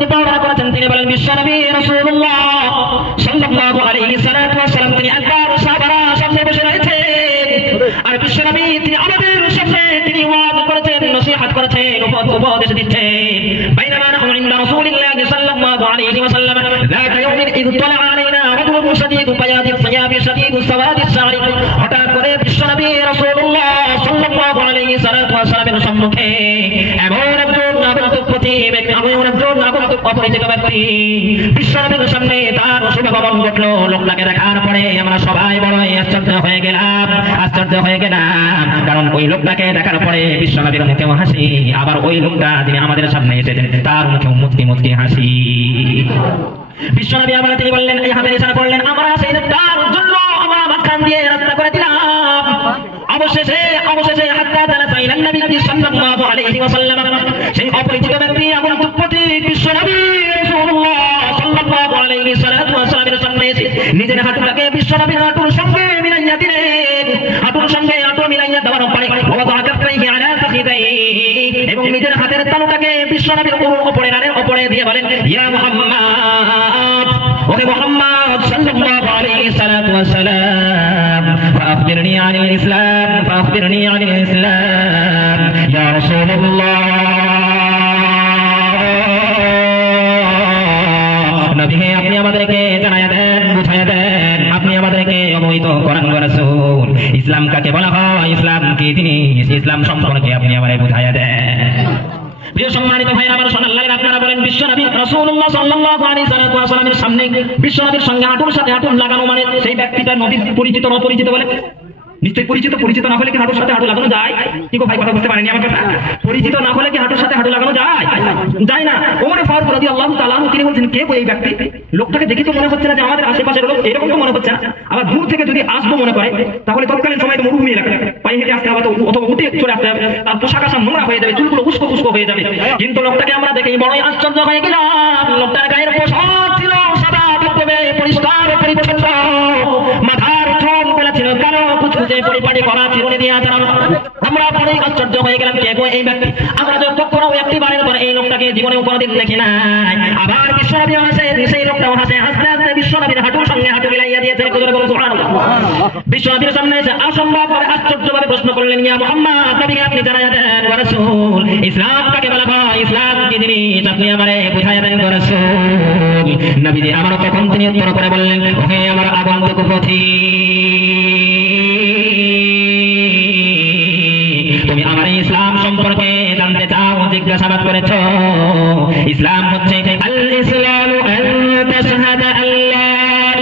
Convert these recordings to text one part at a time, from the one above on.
তিনি বর্ণনা করেছেন, তিনি বলেন বিশ্বনবী রাসূলুল্লাহ সাল্লাল্লাহু আলাইহি ওয়াসাল্লাম তিনি একবার সাহাবারা সামনে বসে রয়েছেন, আর বিশ্বনবী তিনি আমাদের সামনে তিনি ওয়াজ করেছেন, নসিহত করেছেন, উপদেশ দিচ্ছেন। বাইনামা নাহনু ইনদা রাসূলিল্লাহ সাল্লাল্লাহু আলাইহি ওয়াসাল্লাম যাতা ইয়াউমিন ইয তালা আলাইনা রাজুলুন শাদীদু বায়াদিস সিয়াবি শাদীদু সাওয়াদিস শা'রি। হঠাৎ করে বিশ্বনবী রাসূলুল্লাহ সাল্লাল্লাহু আলাইহি ওয়াসাল্লামের সম্মুখে এমন একজন আগন্তুক ব্যক্তি, এমন একজন আগন্তুক অপরিচিত ব্যক্তি বিশ্বনবীর সামনে তার শুভগমন ঘটলো। লোকটাকে দেখার পরে আমরা সবাই বড়ই আশ্চর্য হয়ে গেলাম, কারণ ওই লোকটাকে দেখার পরে বিশ্বনবীর মুখেও হাসি, আবার ওই লোকটা যিনি আমাদের সামনে এসেছেন তার মুখেও মুচকি মুচকি হাসি। বিশ্বনবী আবার তিনি বললেন, এই হাতের ইশারা করলেন, আমরা সেই তার জন্য আমরা মাঝখান দিয়ে রাস্তা করে দিলাম। অবশেষে হাত্তা জালাসা ইলান নবী সাল্লাল্লাহু আলাইহি ওয়াসাল্লাম, সেই অপরিচিত ব্যক্তি আগন্তুক প্রতীক বিশ্বনবী রাসূলুল্লাহ সাল্লাল্লাহু আলাইহি ওয়াসাল্লামের সামনে এসে নিজের হাঁটুটাকে বিশ্বনবীর হাঁটুর সঙ্গে মিলাইয়া দিলেন। হাঁটুর সঙ্গে হাঁটু মিলাইয়া দেওয়ার পরে এবং নিজের হাতের তালুটাকে বিশ্বনবীর উপরে দিয়ে বলেন, ইয়া মুহাম্মদ, ওহে মুহাম্মদ সাল্লাল্লাহু আলাইহি ওয়াসাল্লাম, ফাখবিরনি আনিল ইসলাম ইয়া রাসূলুল্লাহ। নবী হে, আপনি আমাদেরকে জানায়া দেন, বুঝায়া দেন, আপনি আমাদেরকে অবহিত করান গো রাসূল, ইসলাম কাকে বলা হয়, ইসলাম কি জিনিস, ইসলাম সম্পর্কে আপনি আমাদের বুঝায়া দেন। প্রিয় সম্মানিত ভাইরা আমার সোনার লালের, আপনারা বলেন বিশ্বনবী রাসূলুল্লাহ সাল্লাল্লাহু আলাইহি ওয়াসাল্লামের সামনে বিশ্বনবীর সঙ্গে হাঁটুর সাথে হাঁটু লাগানো মানে সেই ব্যক্তিটা নবীর পরিচিত না অপরিচিত বলে? নিশ্চয়ই পরিচিত না হলে কি হাঁটুর সাথে হাঁটু লাগানো যায়? কি গো ভাই, কথা বুঝতে পারেনি আমার কথা? পরিচিত না হলে কি হাঁটুর সাথে হাঁটু লাগানো যায়? যায় না। ওমর ফারুক রাদিয়াল্লাহু তাআলা আনহু তিনি বলছেন, কে এই ব্যক্তি? লোকটাকে দেখে তো মনে হচ্ছে না যে আমাদের আশেপাশের লোক, এরকম তো মনে হচ্ছে না। আবার দূর থেকে যদি আসবো মনে করে, তাহলে তৎকালীন সময় তো মরুভূমি এলাকা, পায়ে হেঁটে আসতে হবে, অথবা উঠে চলে আসতে হবে, তার পোশাক আশাক নোংরা হয়ে যাবে, চুলগুলো উস্কো হয়ে যাবে। কিন্তু লোকটাকে আমরা দেখেই বড়ই আশ্চর্য হয়ে গেলাম। লোকটার গায়ের পোশাক ছিল সাদা ধবধবে পরিষ্কার পরিচ্ছন্ন, মাথার চুল গুলো ছিল কালো কুচকুচে পরিপাটি করা, চিরুনি দিয়ে আচরণ। আমরা বড়ই আশ্চর্য হয়ে গেলাম, কে গো এই ব্যক্তি? আমরা তো কখনো একটিবারের পর এই লোকটাকে জীবনে কোনোদিন দেখি নাই। আবার বিশ্বনবী হাসে, সেই লোকটাও হাসে, হাসতে হাসতে বিশ্বনবীর হাঁটুর সঙ্গে হাঁটু মিলাইয়া দিয়েছে। বিশ্বনবীর সামনে এসে অসম্ভবভাবে আশ্চর্যভাবে প্রশ্ন করলেন, ইয়া মুহাম্মদ, নবীকে আপনি জানায়া দেন গো রাসূল, ইসলাম কাকে বলা হয়, ইসলাম কি জিনিস, আপনি আমারে বুঝাইয়া দেন গো রাসূল। নবীজি আবারও তখন তিনি উত্তর করে বললেন, ওহে আমার আগন্তুক পথিক, তুমি আমার ইসলাম সম্পর্কে জানতে চাও, জিজ্ঞাসাবাদ করেছ। ইসলাম হচ্ছে আল ইসলামু আন তাশহাদা আল্লা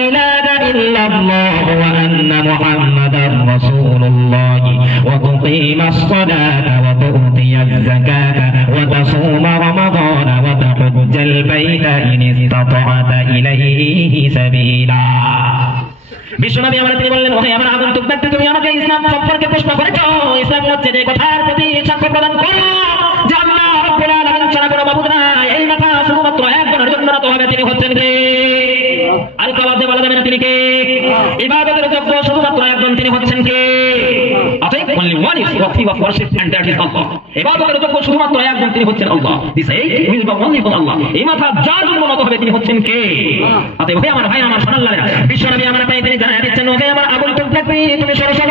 ইলাহা ইল্লাল্লাহ ওয়া আন্না মুহাম্মাদার রাসূলুল্লাহ ওয়া তুকিমাস সালাতা ওয়া তু'তিয়াজ যাকাতা ওয়া তাসুমা রমাদানা ওয়া তাহুজ্জাল বাইতা ইন ইসতাতা'তা ইলাইহি সাবিলা। বিশ্বনবী আমরা তিনি বললেন, ওহে আমার আগন্তুক ব্যক্তি, তুমি আমাকে ইসলাম সম্পর্কে প্রশ্ন করেছ। ইসলাম হচ্ছে যে কথার প্রতি সাক্ষ্য প্রদান করো যে আল্লাহ রাব্বুল আলামিন ছাড়া কোনো মাবুদ নাই, এই কথা শুধুমাত্র একজনের জন্য রত হবে, তিনি হচ্ছেন কে? আর কাবাদে বলা যাবেন তিনি কে? ইবাদতের যোগ্য শুধুমাত্র একজন, তিনি হচ্ছেন কে? only one is worthy of worship and that is Allah. ইবাদতের যোগ্য শুধুমাত্র একজন, তিনি হচ্ছেন আল্লাহ। This eight will be only for Allah. এই মাথা যার জন্য নত হবে তিনি হচ্ছেন কে? অতএব হে আমার ভাই, আমার সোনার লালেরা, বিশ্বনবী আমার তাই তিনি জানায় দিচ্ছেন, ওকে আমার আগন্তুক ব্যক্তি, তুমি সরসব।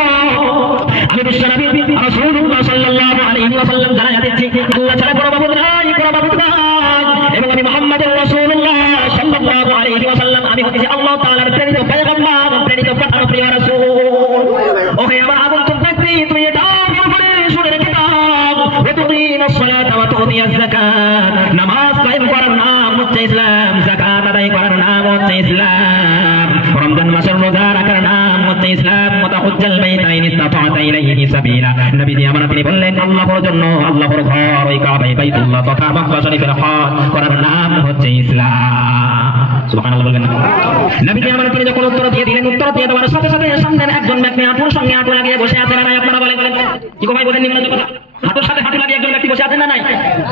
আমি বিশ্বনবী রাসূলুল্লাহ সাল্লাল্লাহু আলাইহি ওয়াসাল্লাম জানায় দিচ্ছি, আল্লাহ ছাড়া কোনো মাবুদ নাই, কোনো মাবুদ নাই, এবং আমি মুহাম্মদুর রাসূলুল্লাহ সাল্লাল্লাহু আলাইহি ওয়াসাল্লাম, আমি হচ্ছি আল্লাহ তাআলার প্রেরিত পয়গম্বর, প্রেরিত পাঠানো প্রিয় রাসূল। ওহে আমার আগন্তুক ব্যক্তি, তুমি এটা শুনে রেখে দাও, তুকিমাস সালাতা ওয়া তু'তিয়াজ যাকাত, নামাজ কায়েম করার নাম হচ্ছে ইসলাম, যাকাত আদায় করার নাম হচ্ছে ইসলাম, রমজান মাসের রোজা রাখার নাম হচ্ছে ইসলাম, ওয়া তাহুজ্জাল বাইতা ইন ইসতাতা'তা ইলাইহি সাবিলা। নবীজি আমরা তিনি বললেন, আল্লাহর জন্য আল্লাহর ঘর ওই কাবা বাইতুল্লাহ তথা মক্কা শরীফের হজ করার নাম হচ্ছে ইসলাম। সুবহানাল্লাহ বলবেন না? নবীজি আমরা তিনি যখন উত্তর দিয়ে দিলেন, উত্তর দিয়ে দেওয়ার সাথে সাথে সামনের একজন ব্যক্তি হাঁটুর সঙ্গে হাঁটু লাগিয়ে বসে আছেন। আর আপনারা বলেন, কি গো ভাই, বলেন নিম্ন কথা, হাঁটুর সাথে হাঁটু লাগিয়ে একজন ব্যক্তি বসে আছেন না নাই?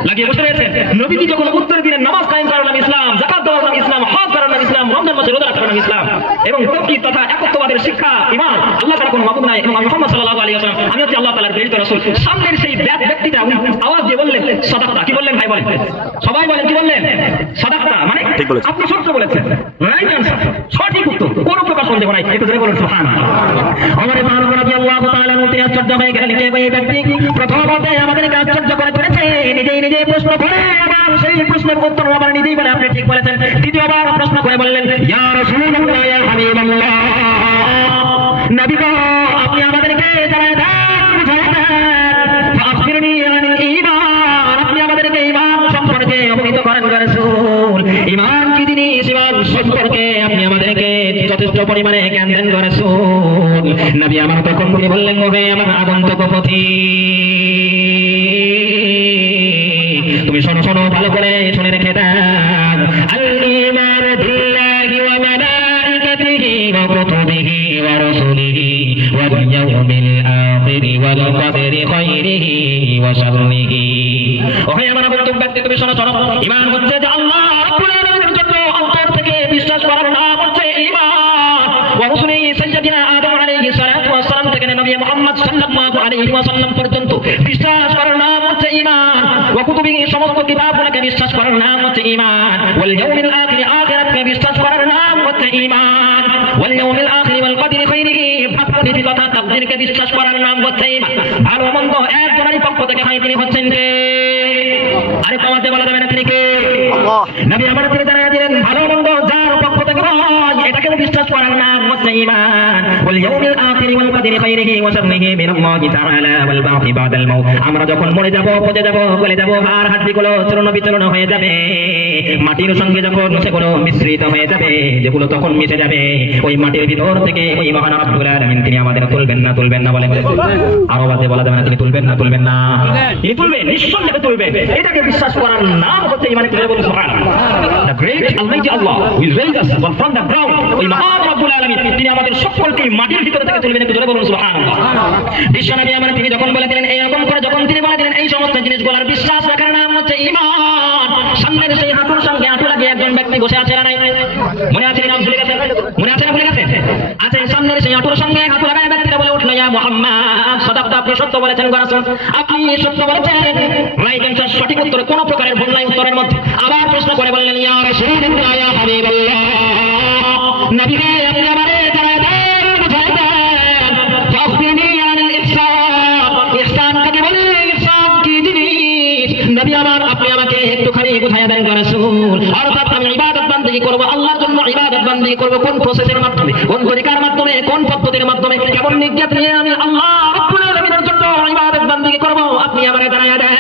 লাগিয়ে বসে রয়েছেন। নবীজি যখন উত্তর দিলেন, নামাজ কায়েম করার নাম ইসলাম, যাকাত দেওয়ার নাম ইসলাম, হজ করার নাম ইসলাম, রমজান মাসে রোজা রাখার নাম ইসলাম, এবং তাওহীদ তথা একত্ববাদের শিক্ষা, ঈমান, আল্লাহ ছাড়া কোনো মাবুদ নাই, এবং আমি মুহাম্মদ সাল্লাল্লাহু আলাইহি ওয়াসাল্লাম, আমি হচ্ছি আল্লাহ তাআলার প্রেরিত রাসূল। সামনের সেই ব্যক্তিটা আওয়াজ দিয়ে বললেন, সাদাকতা। কি বললেন ভাই, বলেন, সবাই বলেন, কি বললেন? সাদাক্তা মানে আপনি সত্য বলেছেন, রাইট আনসার, সঠিক উত্তর, কোনো প্রকার সন্দেহ নাই। একটু জোরে বলুন সুবহানাল্লাহ। ওমর ফারুক রাদিয়াল্লাহু তাআলা তিনি আশ্চর্য হয়ে গেলেন যে এই ব্যক্তি প্রথমতে আমাদেরকে আশ্চর্য করে তুলেছে, নিজেই প্রশ্ন করে আবার সেই প্রশ্নের উত্তর আবার নিজেই বলে আপনি ঠিক বলেছেন। দ্বিতীয়বার প্রশ্ন করে বললেন ইয়া রাসূলুল্লাহ ইয়া হাবিবাল্লাহ, নবী গো আপনি আমাদেরকে জানায় দেন, বুঝায় দেন, ফাখবিরনি আনিল ঈমান, আপনি আমাদেরকে ঈমান সম্পর্কে অবহিত করেন গো রাসূল। ঈমান কি জিনিস, ঈমান সম্পর্কে আপনি আমাদেরকে যথেষ্ট পরিমাণে জ্ঞান দেন গো রাসূল। নবী আমার তখন তিনি বললেন ওহে আমার আগন্তুক পথি, তুমি শোনো শোনো ভালো করে শুনে রেখে দাও। আল ঈমানু বিল্লাহি ওয়া মালাইকাতিহি ওয়া কুতুবিহি ওয়া রাসূলিহি ওয়াল ইয়াউমিল আখিরি ওয়াল কদরি খায়রিহি ওয়া শাররিহি। ওহে আমার আগন্তুক ব্যক্তি তুমি শোনো শোনো, ঈমান হচ্ছে যে আল্লাহ রাব্বুল আলামিনের জন্য অন্তর থেকে বিশ্বাস করার নাম হচ্ছে ঈমান। ওয়া রাসূলিহি সাইয়্যিদিনা আদম আলাইহিস সালাতু ওয়াস সালাম থেকে নবী মুহাম্মদ সাল্লাল্লাহু আলাইহি ওয়াসাল্লাম পর্যন্ত বিশ্বাস করার নাম হচ্ছে ঈমান। ওয়া কুতুবিহি সমস্ত কিতাবগুলোকে বিশ্বাস করার নাম হচ্ছে ঈমান। ওয়াল ইয়াউমিল আখির আখিরাতকে বিশ্বাস করার নাম হচ্ছে ঈমান। ওয়াল ইয়াউমিল আখির ওয়াল কদরি খায়রিহি ভাগ্যনীতি তথা তাকদীরকে বিশ্বাস করার নাম হচ্ছে ঈমান। ভালো মন্দ একজনেরই পক্ষ থেকে হয়, তিনি হচ্ছেন কে? আরে কমাতে বলা যাবে না, তিনি কে? আল্লাহ। নবী আমার তিনি জানিয়ে দিলেন ভালো মন্দ যার পক্ষ থেকে হয় এটাকে বিশ্বাস করার নাম হচ্ছে ঈমান। ওয়াল ইয়াউমিল আখির ওয়াল কদরি খায়রিহি ওয়া শাররিহি মিনাল্লাহি তাআলা ওয়াল বাকি বাদাল মাউত। আমরা যখন মরে যাব, পচে যাব, গলে যাব, হাড় হাড্ডিগুলো চূর্ণ বিচূর্ণ হয়ে যাবে, মাটির সঙ্গে যখন সেগুলো মিশ্রিত হয়ে যাবে, যেগুলো তখন মিশে যাবে, ওই মাটির ভিতর থেকে ওই মহান রব্বুল আলামিন তিনি আমাদের তুলবেন না বলেন? আরো বাজে বলা যাবে না, তিনি তুলবেন না? তিনি তুলবেন, নিঃসন্দেহে তুলবেন। এটাকে বিশ্বাস করার নাম হচ্ছে ঈমান। তুলে বলুন সুবহানাল্লাহ। The great Almighty Allah will raise us from the ground, ওই মহান রব্বুল আলামিন তিনি আমাদের সকলকে মাটির ভিতর থেকে তুলবেন। একটু জোরে বলুন সুবহানাল্লাহ। বিশ্বনবী আমার তিনি যখন বলে দিলেন এইরকম করে, যখন তিনি বলে দিলেন এই সমস্ত জিনিসগুলোর বিশ্বাস রাখার নাম হচ্ছে ঈমান, সামনের সেই হাঁটুর সঙ্গে হাঁটু লাগিয়ে একজন ব্যক্তি বসে আছে না নাই? মনে আছে? নাম ভুলে গেছেন? মনে আছে না ভুলে গেছেন? আছে। সামনের সেই হাঁটুর সঙ্গে হাঁটু লাগায় ব্যক্তিটা বলে উঠলো ইয়া মুহাম্মদ সাদাক্তা, আপনি সত্য বলেছেন গো রাসূল, আপনি সত্য বলেছেন, রাইট অ্যানসার, সঠিক উত্তর, কোনো প্রকারের ভুল নাই উত্তরের মধ্যে। আবার প্রশ্ন করে বললেন ইয়া রাসূলুল্লাহ ইয়া হাবিবাল্লাহ, নবী হে আপনি আমারে জানায় দেন, বুঝায় দেন, ফাখবিরনি আনিল ইহসান, ইহসান কাকে বলে, ইহসান কি জিনিস? নবী আমার আপনি আমাকে একটুখানি বুঝায় দেন গো রাসূল। অর্থাৎ আমি ইবাদত বান্দেগি করব, আল্লাহর জন্য ইবাদত বান্দেগি করব, কোন প্রসেসের মাধ্যমে, কোন তরিকার মাধ্যমে, কোন পদ্ধতির মাধ্যমে, কেমন নিয়ত নিয়ে আমি আল্লাহ রাব্বুল আলামিনের জন্য ইবাদত বান্দেগি করব, আপনি আমারে জানায় দেন।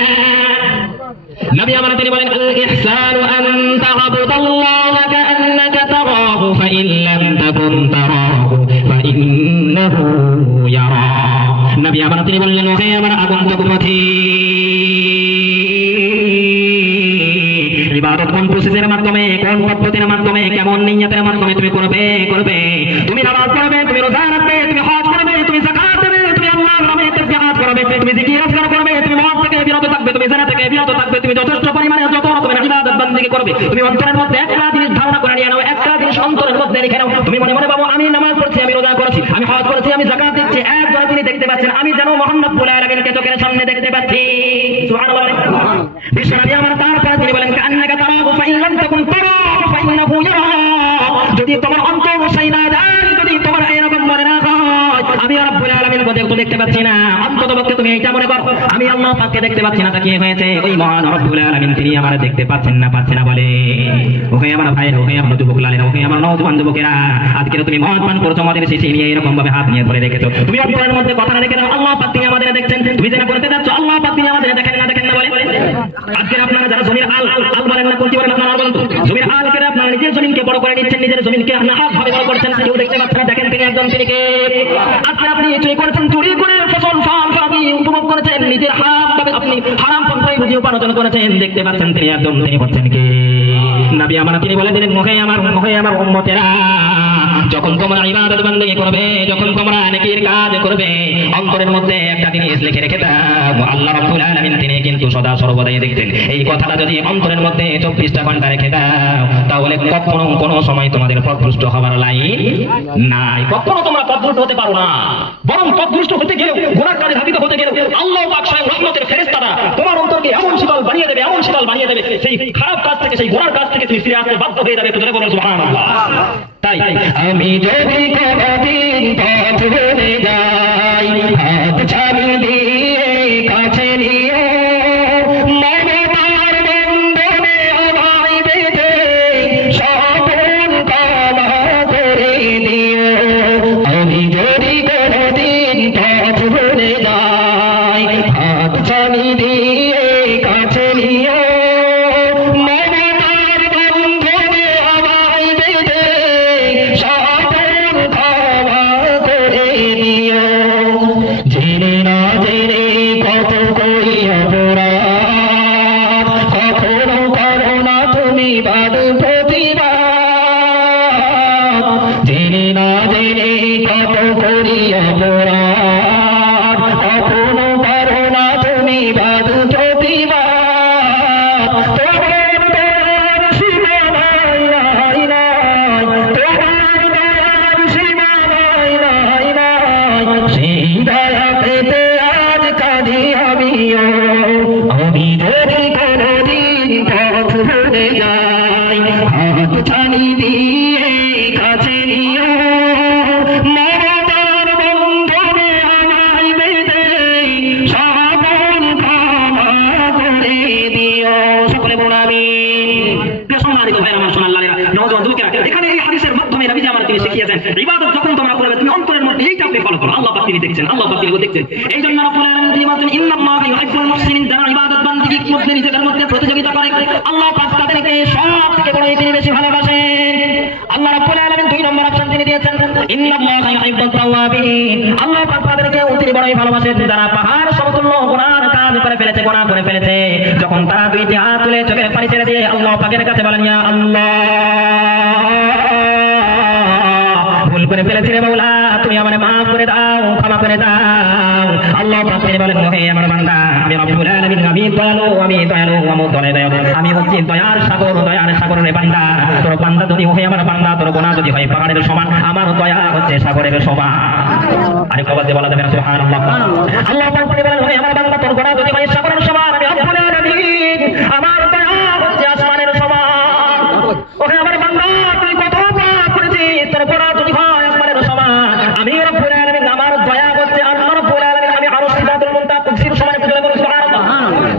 নবী আমার তিনি বলেন আল ইহসানু আন তা'বুদাল্লাহা কাআন্নাকা তারাহু ফাইন লাম তাকুন তারাহু ফাইন্নাহু ইয়ারা। নবী আমার তিনি বললেন ওহে আমার আগন্তুক পথি, ইবাদত কোন প্রসেসের মাধ্যমে, কোন পদ্ধতির মাধ্যমে, কেমন নিয়তের মাধ্যমে তুমি করবে। তুমি নামাজ পড়বে, তুমি রোজা রাখবে, তুমি হজ করবে, তুমি যাকাত দেবে, তুমি আল্লাহর নামে তাসবিহাত করবে, তুমি জিকির আজকার করবে, তুমি মদ থেকে বিরত থাকবে, তুমি জিনা থেকে বিরত থাকবে, তুমি যথেষ্ট পরিমাণে যত রকমের ইবাদত বান্দেগি করবে। তুমি অন্তরের মধ্যে একটা জিনিস ধারণা করে নিয়ে নাও, একটা জিনিস অন্তরের মধ্যে রেখে নাও। তুমি মনে মনে ভাবো আমি নামাজ পড়ছি, আমি রোজা করেছি, আমি হজ করেছি, আমি যাকাত দিচ্ছি, একজনে তিনি দেখতে পাচ্ছেন, আমি যেন মহান রব্বুল আলামিনকে চোখের সামনে দেখতে পাচ্ছি। সুবহানাল্লাহ। বিশ্বনবী আমার তারপরে তিনি বলেন কাআন্নাকা তারাহু ফাইন লাম তাকুন তারাহু ফাইন্নাহু ইয়ারা। যদি তোমার অন্তর সেই না যায়, যদি তোমার এরকম মনে না হয় আমি রব্বুল আলামিনকে দেখতে পাচ্ছি না, অন্ততপক্ষে তুমি এইটা মনে করো আমি আল্লাহ পাককে দেখতে পাচ্ছি না, তা কি হয়েছে? ওই মহান রব্বুল আলামিন তিনি আমারে দেখতে পাচ্ছেন না বলে। ওহে আমার ভাইরা, ওহে আমার যুবক লালেরা, ওহে আমার নওজোয়ান যুবকেরা, আজকে তুমি মদ পান করছো, মদের শিশি নিয়ে এরকম ভাবে হাত নিয়ে ধরে রেখেছো। তুমি অন্তরের মধ্যে কথা রেখে দাও আল্লাহ পাক তিনি আমাদের দেখছেন। তুমি যেটা করতে যাচ্ছ আল্লাহ পাক তিনি আমাদের দেখেন না বলে। আজকে আপনারা যারা জমির আল বলেন না, কোনটি বলেন আপনারা বলুন তো, জমির আল করে আপনারা নিজের জমিনকে বড় করে নিচ্ছেন, নিজের জমিনকে নাহাত ভাবে বড় করছেন, কেউ দেখতে পাচ্ছেন না, দেখেন তিনি একদম তিনি কে? আজকে আপনি চুরি করেছেন, চুরি করে ফসল আপনি উপভোগ করেছেন, নিজের হারাম ভাবে আপনি হারাম পন্থায় রুজি উপার্জন করেছেন, দেখতে পাচ্ছেন তিনি একদম তিনি হচ্ছেন কে? নবী আমার তিনি বলে দিলেন ওহে আমার উম্মতেরা, যখন তোমরা ইবাদত বندگی করবে, যখন তোমরা নেকির কাজ করবে, অন্তরের মধ্যে একটা জিনিস লিখে রেখে দাও, আল্লাহ রাব্বুল আলামিন তিনি কিন্তু সদা সর্বদাই দেখতেন। এই কথাটা যদি অন্তরের মধ্যে 24টা ঘন্টা রেখে দাও, তাহলে কখনো কোনো সময় তোমাদের পথভ্রষ্ট হওয়ার লাইন নাই। কখনো তোমরা পথভ্রষ্ট হতে পারো না, বরং পথভ্রষ্ট হতে গেলেও, গুনার কাজে ধাবিত হতে গেলেও আল্লাহ পাক স্বয়ং রহমতের ফেরেশতারা তোমার অন্তরকে এমন শীতল বানিয়ে দেবে, এমন শীতল বানিয়ে দেবে, সেই খারাপ কাজ থেকে, সেই গুনার কাজ থেকে তুমি ফিরে আসতে বাধ্য হয়ে যাবে। একটু জোরে বলুন সুবহানাল্লাহ। তাই আমি যদি কোনদিন পথ ভুলে যাই, হাত ছাড়ি দিয়ে কাছে নিয়ে মমতার বন্ধনে আমায় বেঁধে সকল ক্ষমা করে দিও। আমি যদি কোনদিন পথ ভুলে যাই, হাত ছাড়ি দিয়ে কাছে নিয়ে মমতার বন্ধনে আমায় বেঁধে সকল ক্ষমা করে দিও। জেনে না জেনে কত করি অপরাধ, কখনো করো না তুমি বাদ প্রতিবাদ। জেনে না জেনে কত করি অপরাধ, কখনো করো না তুমি বাদ প্রতিবাদ। তোমার দয়ার সীমা নাই, নাই, নাই, তোমার দয়ার সীমা নাই, নাই, নাই। সেই দয়া পেতে আজ কাঁদি আমিও। আমি যদি কোনদিন পথ ভুলে যাই, হাত ছানি দিয়ে কাছে নিও মমতার বন্ধনে আমায় বেঁধে সকল ক্ষমা করে দিও। সকলে বলুন আমিন। প্রিয় সম্মানিত ভাইরা আমার, সোনার লালেরা, নওজোয়ান যুবকেরা, এখানে এই হাদিসের মাধ্যমে নবীজি আমাদের তিনি শিখিয়েছেন, ইবাদত যখন তোমরা করবে তুমি অন্তরের মধ্যে এইটা আপনি ফলো করো। আল্লাহ পাক তিনি দেখছেন, আল্লাহ পাক তিনি দেখছেন। এই জন্য রাব্বুল আলামিন তিনি বলেন, ইন্নাল্লাহা ইউহিব্বুল মুহসিনিন, যারা ইবাদত বندگی মধ্যে নিজেদের মধ্যে প্রতিযোগিতা করে আল্লাহ পাক তাদেরকে সব থেকে বড় তিনি বেশি ভালোবাসেন। আল্লাহ রাব্বুল আলামিন 2 নম্বর অপশন তিনি দিয়েছেন, ইন্নাল্লাহা ইউহিব্বুত তাওয়াবিন। আল্লাহ পাক তাদেরকে তিনি বড়ই ভালোবাসেন যারা পাহাড় সমতুল্য গুনার কাজ করে ফেলেছে, গুনাহ করে ফেলেছে। যখন তারা দুইটি হাত তুলে চোখের পানি ছেড়ে দিয়ে আল্লাহ পাকের কাছে বলেন, ইয়া আল্লাহ, ভুল করে ফেলেছি রে মাওলা, তুমি আমারে maaf করে দাও, ক্ষমা করে দাও। আল্লাহ পাক তিনি বলেন, হে আমার বান্দা, আমি রব্বুল আলামিন, আমি দয়ালু, আমি দয়ালু, আমি হচ্ছি দয়ার সাগর, দয়ার সাগর রে বান্দা। তোর বান্দা যদি হয় আমার বান্দা, তোর গুনাহ যদি হয় পাহাড়ের সমান, আমার দয়া হচ্ছে সাগরের সমান। আরে কবার দিয়ে বলা যাবে না সুবহানাল্লাহ। আল্লাহ পাক তিনি বলেন, হে আমার বান্দা, তোর গুনাহ যদি হয় সাগরের সমান, আমি রব্বুল আলামিন, আমার দয়া হচ্ছে আসমানের সমান। ওহে আমার বান্দা, তুই কত পাপ করেছিস, তোর গুনাহ যদি হয় আসমানের সমান, আমি রব্বুল আলামিন, আমার দয়া হচ্ছে আল্লাহ রব্বুল আলামিন, আমি আরশ সিদরাতুল মুনতাহা কুরসির সমান। একটু জোরে বলুন সুবহানাল্লাহ।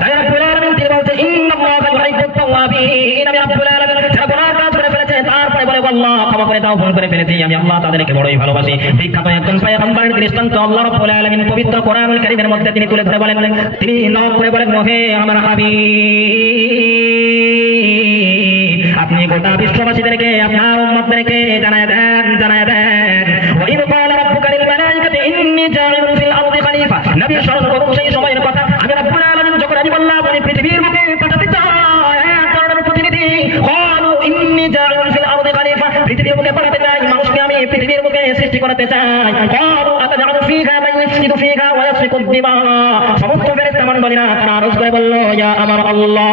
তাই রব্বুল আলামিন তিনি বলছেন, ইন্নাল্লাহা ইউহিব্বুত তাওয়াবিন। আমি রব্বুল আলামিন যারা গুনাহ কাজ করে ফেলেছে তারপরে বলে, আল্লাহ ক্ষমা করে দাও, ভুল করে ফেলেছি, আমি আল্লাহ তাদেরকে বড়ই ভালোবাসি। বিখ্যাত একজন পয়গম্বরের দৃষ্টান্ত আল্লাহ রাব্বুল আলামিন পবিত্র কোরআনুল কারীমের মধ্যে তিনি তুলে ধরে বলেন, তিনি নাম করে বলেন, হে আমার হাবিব, আপনি গোটা বিশ্ববাসীদেরকে, আপনার উম্মতদেরকে জানায় দেন, জানায় দেন, ওয়া ইয ক্বালা রাব্বুকা লিল মালাইকাতি ইন্নী জাইলুন ফিল আরদি খলিফা। নবী স্মরণ করুন সেই সময়ের কথা। আমি রব্বুল আলামিন যখন আমি বললাম আমি পৃথিবীর বুকে পাঠাতে চাই এক ধরনের প্রতিনিধি, ক্বালু ইন্নী জাইলুন ফিল আরদি খলিফা, পৃথিবীর বুকে পাঠাতে চাই, মানুষকে আমি পৃথিবীর বুকে সৃষ্টি করতে চাই। ক্বালু আতাজআলু ফীহা মান ইফসিদু ফীহা ওয়া ইয়াসফিকুদ দিমা। সমস্ত ফেরেশতা মণ্ডলীরা তারা আরজ করে বলল, ইয়া আমার আল্লাহ,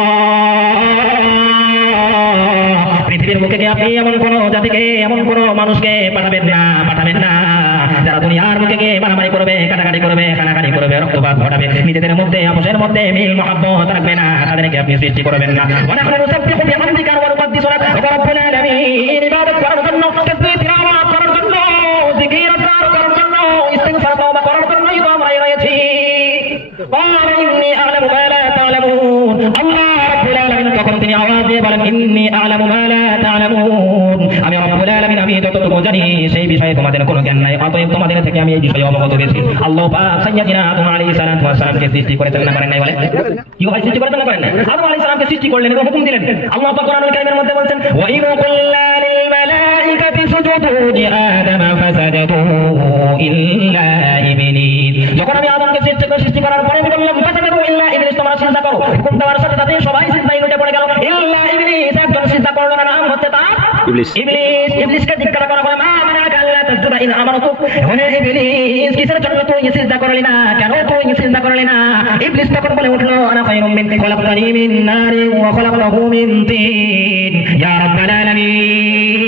পৃথিবীর মুখে আপনি এমন কোন জাতিকে, এমন কোন মানুষকে পাঠাবেন না, পাঠাবেন না যারা দুনিয়ার মুখে গিয়ে মারামারি করবে, কাটাকাটি করবে, কানাকানি করবে, রক্তপাত ঘটাবে, নিজেদের মধ্যে আপোষের মধ্যে মিল মহব্বত রাখবে না, তাদেরকে আপনি সৃষ্টি করবেন না। ওয়া নাহনু নুসাব্বিহু বিহামদিকা ওয়া নুকদ্দিসু লাক। রব্বুল আলামিন ইবাদত করার জন্য, তাসবিহ তিলাওয়াত করার জন্য, জিকির আজকার করার জন্য, ইস্তিগফার তওবা করার জন্যই তো আমরা রয়েছি। ক্বালা ইন্নী আ'লামু মা লা তা'লামুন। আল্লাহ রাব্বুল আলামিন তখন তিনি আওয়াজ দিয়ে বলেন, ইন্নী আ'লামু মা লা তা'লামুন, আমি রব্বুল আলামিন, আমি যতটুকু জানি সেই বিষয়ে তোমাদের কোনো জ্ঞান নাই, অতএব তোমাদের থেকে আমি এই বিষয়ে অবগত হয়েছি। আল্লাহ পাক সাইয়্যিদিনা আদম আলাইহিস সালাতু ওয়াস সালামকে সৃষ্টি করেছেন না করেন নাই? বলে কি ভাই সৃষ্টি করেছেন না করেন নাই? আদম আলাইহিস সালামকে সৃষ্টি করলেন এবং হুকুম দিলেন। আল্লাহ পাক কোরআনুল কারীমের মধ্যে বলেন, ওয়া ইয কুল্লা লিল মালাইকাতি সুজুদু লিআদম ফাসাজাদু ইল্লা ইবলিস। যখন আমি আদমকে সৃষ্টি করার পরে আমি বললাম ফাসাজাদু ইল্লা ইবলিস, তোমরা সিজদা করো। হুকুম দেওয়ার সাথে সাথে সবাই সিজদায় লুটে পড়ে গেল, ইল্লা ইবলিস, একজন সিজদা করলো না, নাম হচ্ছে তার ইবলিস। ইবলিসকে জিজ্ঞাসা করা হলো, মা তাসজুদা ইন আমারতু, হে ইবলিস কিসের জন্য তুই সিজদা করলি না, কেন তুই সিজদা করলি না? ইবলিস তখন বলে উঠলো, আনা খায়রুম মিন খলাকতানি মিন নারিন ওয়া খলাকতাহু মিন তিন, ইয়া রাব্বাল আলামিন,